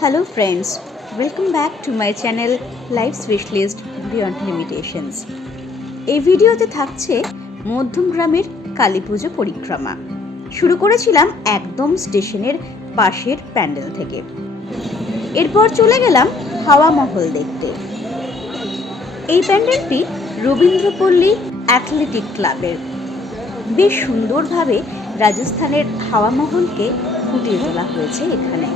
Hello friends welcome back to my channel life specialist beyond limitations এই ভিডিওতে থাকছে মধ্যমগ্রামের কালী পুজো পরিক্রমা। শুরু করেছিলাম একদম স্টেশনের পাশের প্যান্ডেল থেকে। এরপর চলে গেলাম হাওয়া মহল দেখতে। এই প্যান্ডেলটি রবীন্দ্রপল্লী অ্যাথলেটিক ক্লাবের। বেশ সুন্দরভাবে রাজস্থানের হাওয়া মহলকে ফুটিয়ে তোলা হয়েছে এখানে।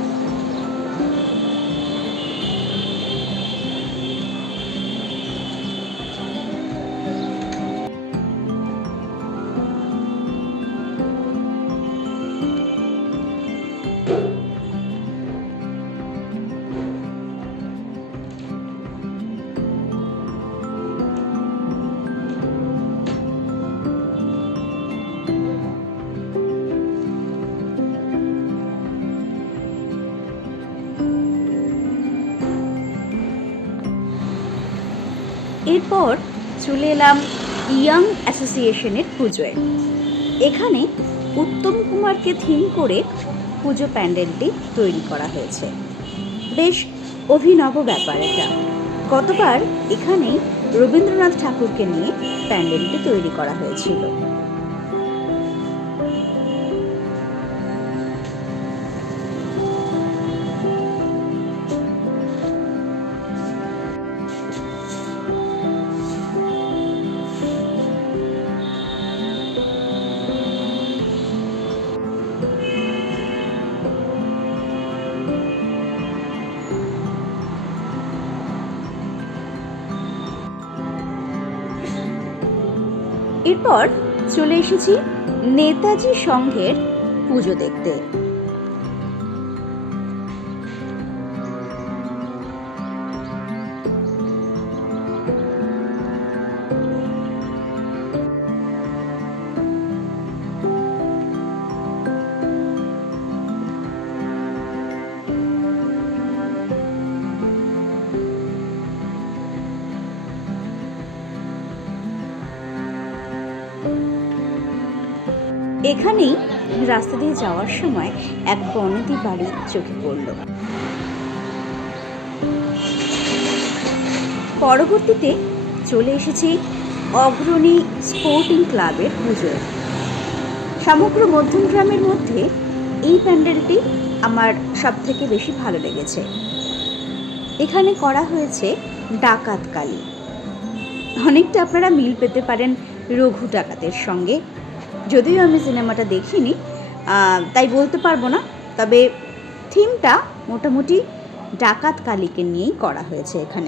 চলে এলাম ইয়াং অ্যাসোসিয়েশনের পুজোয়। এখানে উত্তম কুমারকে থিম করে পুজো প্যান্ডেলটি তৈরি করা হয়েছে। বেশ অভিনব ব্যাপার এটা। গতবার এখানেই রবীন্দ্রনাথ ঠাকুরকে নিয়ে প্যান্ডেলটি তৈরি করা হয়েছিল। এরপর চলে এসেছি নেতাজি সংঘের পুজো দেখতে। এখানেই রাস্তা দিয়ে যাওয়ার সময় এক বনেদি বাড়ি চোখে পড়ল। পরবর্তীতে চলে এসেছি অগ্রণী স্পোর্টিং ক্লাবের পুজোয়। সমগ্র মধ্যমগ্রামের মধ্যে এই প্যান্ডেলটি আমার সব থেকে বেশি ভালো লেগেছে। এখানে করা হয়েছে ডাকাত কালী। অনেকটা আপনারা মিল পেতে পারেন রঘু ডাকাতের সঙ্গে। যদিও আমি সিনেমাটা দেখিনি তাই বলতে পারব না। তবে থিমটা মোটামুটি ডাকাত কালীকে নিয়েই করা হয়েছে এখানে।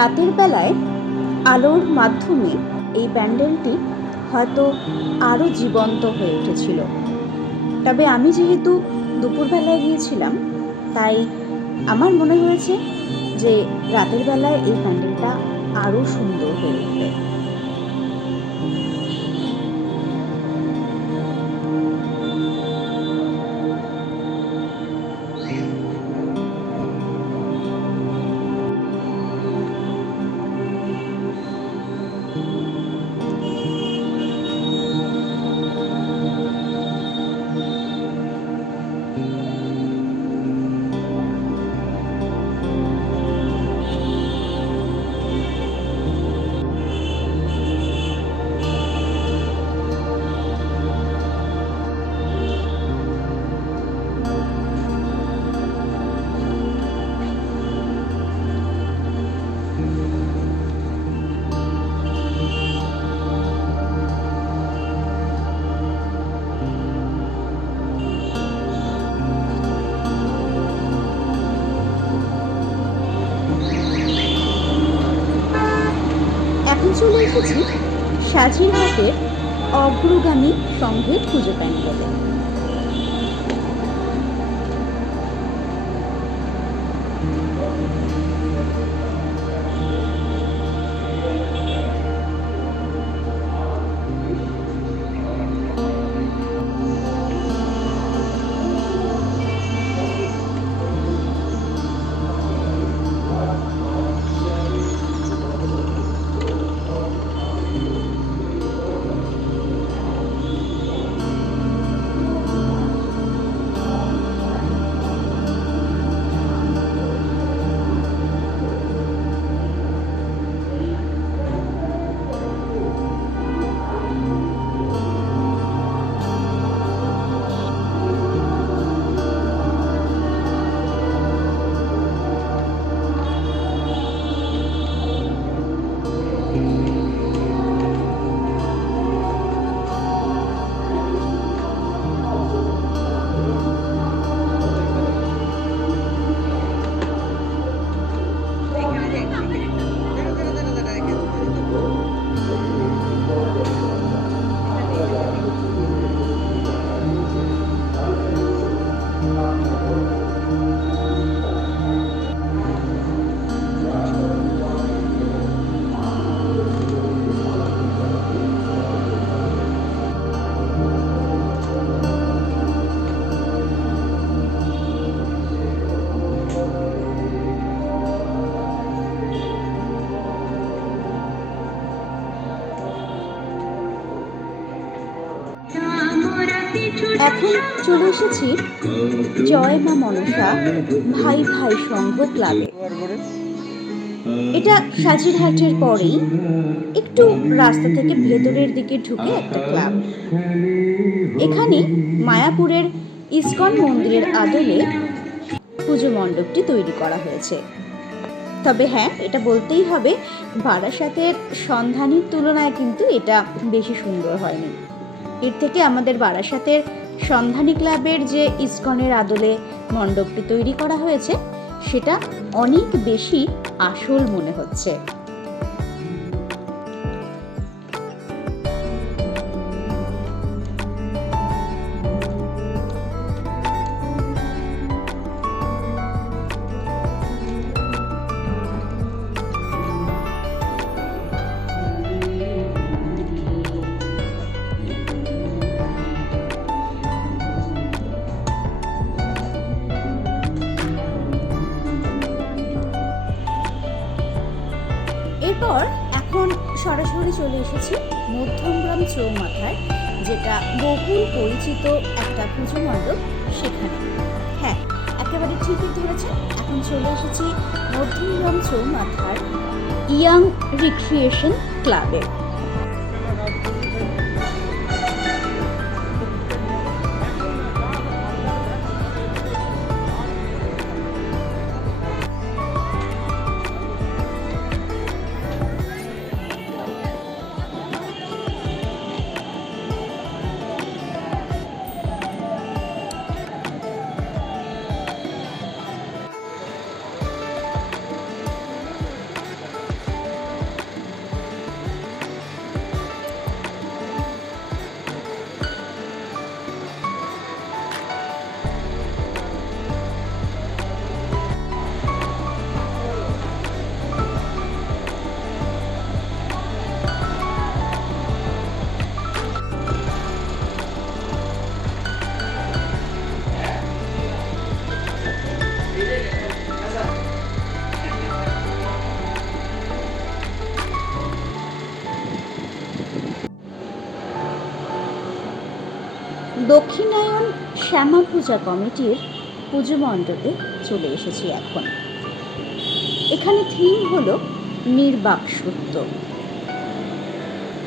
রাতের বেলায় আলোর মাধ্যমে এই প্যান্ডেলটি হয়তো আরও জীবন্ত হয়ে উঠেছিল। তবে আমি যেহেতু দুপুরবেলায় গিয়েছিলাম, তাই আমার মনে হয়েছে যে রাতের বেলায় এই প্যান্ডেলটা আরও সুন্দর হয়ে উঠবে। চলে হাতের অগ্রগামী অগ্রগামী সংঘের পুজো প্যান্ডেলে চলে এসেছি জয় মা মনসা ভাই ভাই সংঘ ক্লাবে। এটা সাজিরহাটের পরেই একটু রাস্তা থেকে ভেতরের দিকে ঢুকে একটা ক্লাব। এখানে মায়াপুরের ইসকন মন্দিরের আদলে পুজো মণ্ডপটি তৈরি করা হয়েছে। তবে হ্যাঁ এটা বলতেই হবে, বারাসাতের সন্ধানের তুলনায় কিন্তু এটা বেশি সুন্দর হয়নি। এর থেকে আমাদের বারাসাতের সন্ধানী ক্লাবের যে ইস্কনের আদলে মণ্ডপটি তৈরি করা হয়েছে, সেটা অনেক বেশি আসল মনে হচ্ছে। সরাসরি চলে এসেছি মধ্যমগ্রাম চৌমাথায়, যেটা বহুল পরিচিত একটা পুজো মণ্ডপ সেখানে। হ্যাঁ একেবারে ঠিকই ধরেছে, এখন চলে এসেছি মধ্যমগ্রাম চৌমাথার ইয়াং রিক্রিয়েশন ক্লাবে। দক্ষিণায়ন শ্যামা পূজা কমিটির পুজো মণ্ডপে চলে এসেছি এখন। এখানে থিম হল নির্বাক সত্য।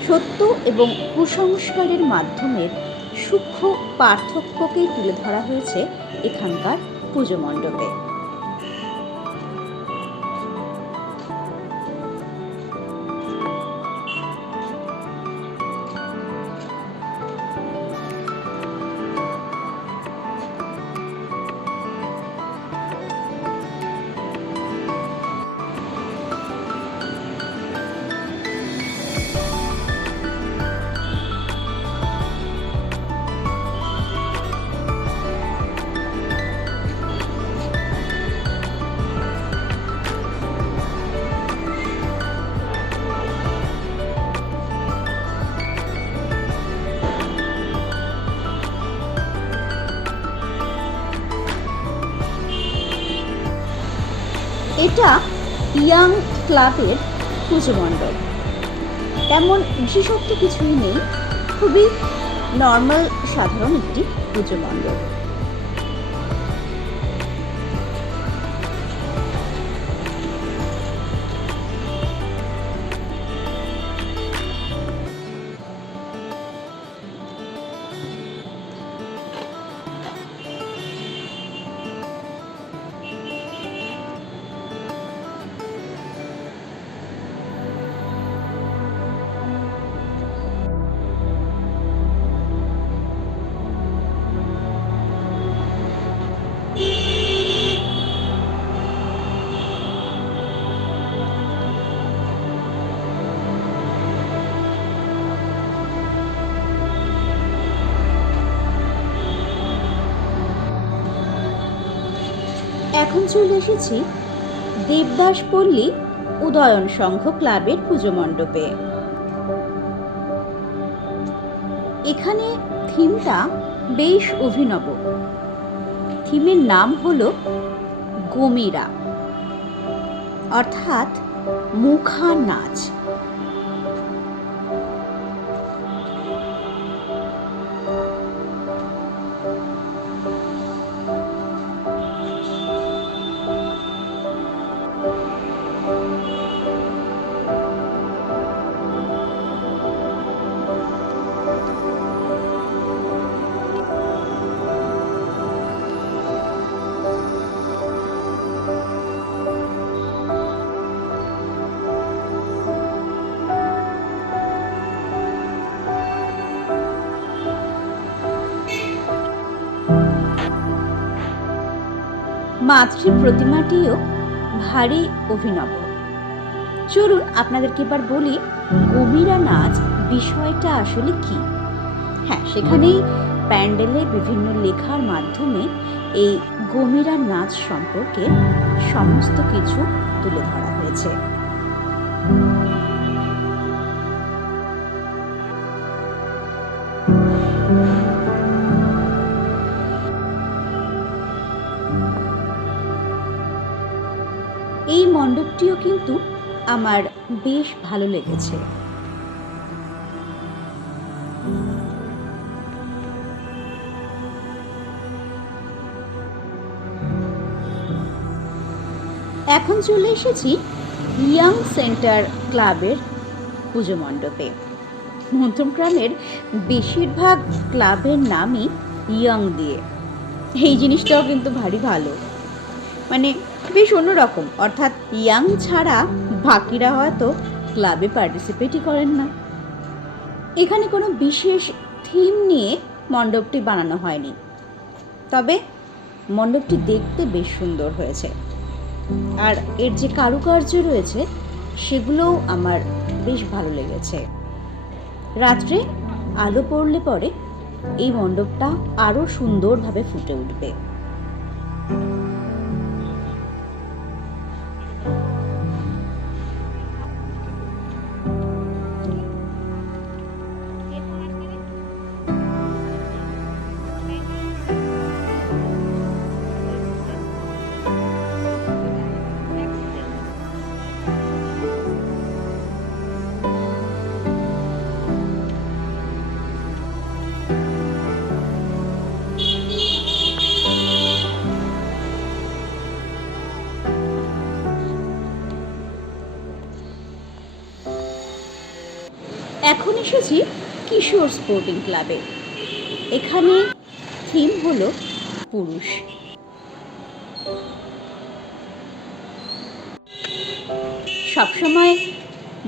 সত্য এবং কুসংস্কারের মাধ্যমে সূক্ষ্ম পার্থক্যকেই তুলে ধরা হয়েছে এখানকার পুজো মণ্ডপে। এটা ইয়াং ক্লাবের পুজো মণ্ডপ তেমন বিশেষত্ব কিছুই নেই, খুবই নর্মাল সাধারণ একটি পুজো মণ্ডপ এখন চলে এসেছি দেবদাস পল্লী উদয়ন সংঘ ক্লাবের পুজো মণ্ডপে। এখানে থিমটা বেশ অভিনব। থিমের নাম হল গমিরা। অর্থাৎ মুখা নাচ। মাতৃ প্রতিমাটিও ভারী অভিনব। চলুন আপনাদেরকে এবার বলি গভীরা নাচ বিষয়টা আসলে কি? হ্যাঁ সেখানেই প্যান্ডেলে বিভিন্ন লেখার মাধ্যমে এই গমিরা নাচ সম্পর্কে সমস্ত কিছু তুলে ধরা হয়েছে। কিন্তু আমার বেশ ভালো লেগেছে। এখন চলে এসেছি ইয়াং সেন্টার ক্লাবের পুজো মণ্ডপে। মধ্যমগ্রামের বেশিরভাগ ক্লাবের নামই ইয়াং দিয়ে। এই জিনিসটাও কিন্তু ভারী ভালো। মানে বেশ অন্যরকম। অর্থাৎ ইয়াং ছাড়া বাকিরা হয়তো ক্লাবে পার্টিসিপেটই করেন না। এখানে কোনো বিশেষ থিম নিয়ে মণ্ডপটি বানানো হয়নি। তবে মণ্ডপটি দেখতে বেশ সুন্দর হয়েছে। আর এর যে কারুকার্য রয়েছে, সেগুলোও আমার বেশ ভালো লেগেছে। রাত্রে আলো পড়লে পরে এই মণ্ডপটা আরও সুন্দরভাবে ফুটে উঠবে। এসেছি কিশোর স্পোর্টিং ক্লাবে। এখানে থিম হলো পুরুষ। সবসময়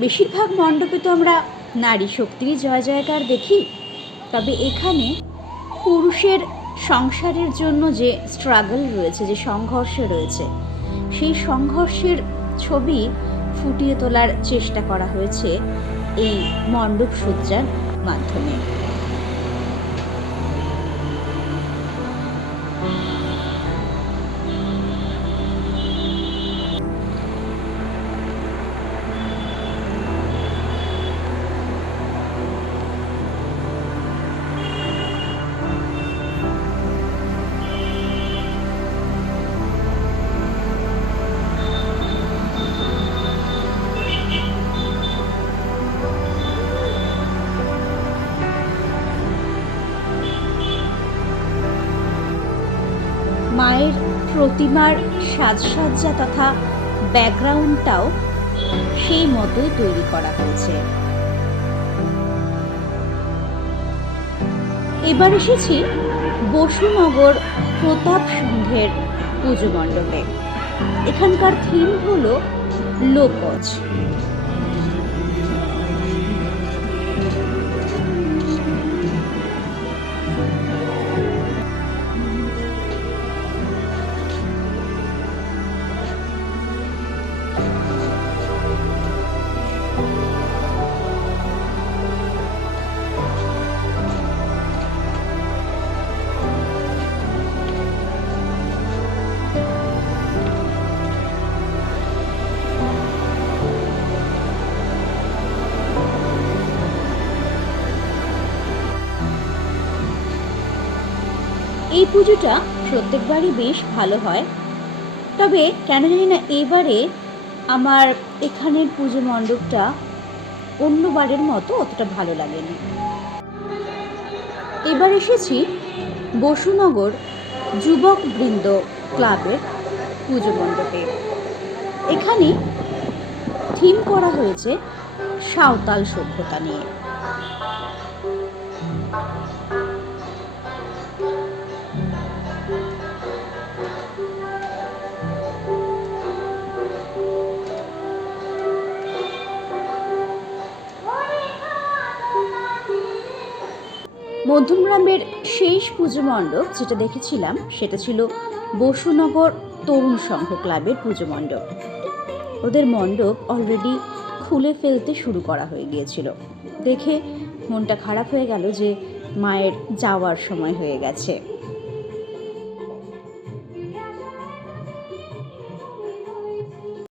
বেশিরভাগ মণ্ডপে তো আমরা নারী শক্তিরই জয় জয়কার দেখি, তবে এখানে পুরুষের সংসারের জন্য যে স্ট্রাগল রয়েছে, যে সংঘর্ষ রয়েছে, সেই সংঘর্ষের ছবি ফুটিয়ে তোলার চেষ্টা করা হয়েছে। এই মণ্ডপ সজ্জার মাধ্যমে। প্রতিমার সাজসজ্জা তথা ব্যাকগ্রাউন্ডটাও সেই মতোই তৈরি করা হয়েছে। এবার এসেছি বসুনগর প্রতাপ সংঘের পুজো মণ্ডপে। এখানকার থিম হলো লোকজ। এই পুজোটা প্রত্যেকবারই বেশ ভালো হয়। তবে কেন জানি না এবারে আমার এখানের পুজো মণ্ডপটা অন্যবারের মতো অতটা ভালো লাগেনি। এবার এসেছি বসুনগর যুবক বৃন্দ ক্লাবের পুজো মণ্ডপে। এখানে থিম করা হয়েছে সাঁওতাল সভ্যতা নিয়ে। মধ্যমগ্রামের শেষ পুজো মণ্ডপ যেটা দেখেছিলাম, সেটা ছিল বসুনগর তরুণ সংঘ ক্লাবের পুজো মণ্ডপ। ওদের মণ্ডপ অলরেডি খুলে ফেলতে শুরু করা হয়ে গিয়েছিল। দেখে মনটা খারাপ হয়ে গেল যে মায়ের যাওয়ার সময় হয়ে গেছে।